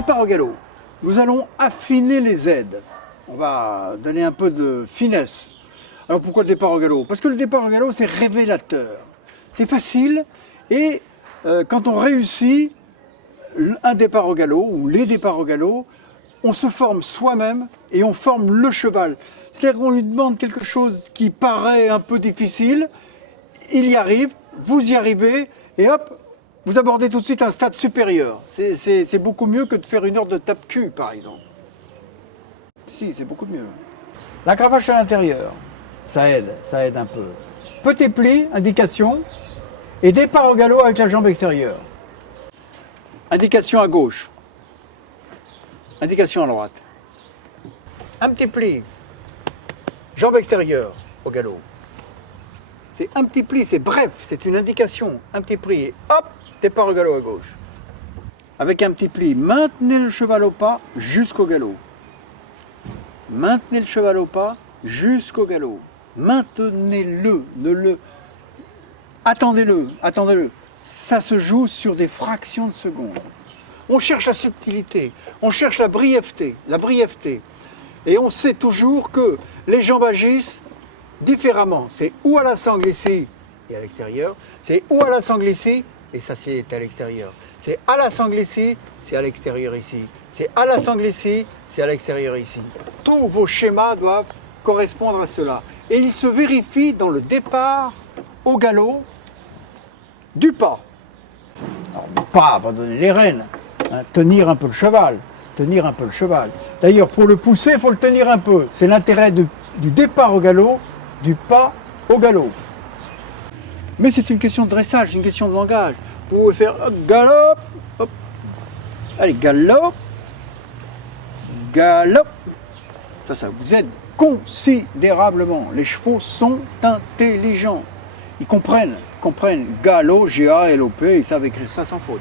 Départ au galop. Nous allons affiner les aides. On va donner un peu de finesse. Alors pourquoi le départ au galop? Parce que le départ au galop, c'est révélateur. C'est facile et quand on réussit un départ au galop ou les départs au galop, on se forme soi-même et on forme le cheval. C'est-à-dire qu'on lui demande quelque chose qui paraît un peu difficile, il y arrive, vous y arrivez et hop, vous abordez tout de suite un stade supérieur. C'est beaucoup mieux que de faire une heure de tape-cul, par exemple. Si, c'est beaucoup mieux. La cravache à l'intérieur, ça aide un peu. Petit pli, indication, et départ au galop avec la jambe extérieure. Indication à gauche. Indication à droite. Un petit pli, jambe extérieure au galop. C'est un petit pli, c'est bref, c'est une indication. Un petit pli, et hop, départ au galop à gauche. Avec un petit pli, maintenez le cheval au pas jusqu'au galop. Maintenez le cheval au pas jusqu'au galop. Maintenez-le, attendez-le. Ça se joue sur des fractions de secondes. On cherche la subtilité, on cherche la brièveté. Et on sait toujours que les jambes agissent différemment. C'est ou à la sangle ici et à l'extérieur, c'est ou à la sangle ici et ça c'est à l'extérieur. C'est à la sangle ici, c'est à l'extérieur ici. C'est à la sangle ici, c'est à l'extérieur ici. Tous vos schémas doivent correspondre à cela. Et ils se vérifient dans le départ au galop du pas. Alors, ne pas abandonner les rênes, hein, tenir un peu le cheval. D'ailleurs, pour le pousser, il faut le tenir un peu. C'est l'intérêt du départ au galop, du pas au galop. Mais c'est une question de dressage, une question de langage. Vous pouvez faire hop, galop, hop. Allez, galop, galop. Ça vous aide considérablement. Les chevaux sont intelligents. Ils comprennent galop, G-A-L-O-P, ils savent écrire ça sans faute.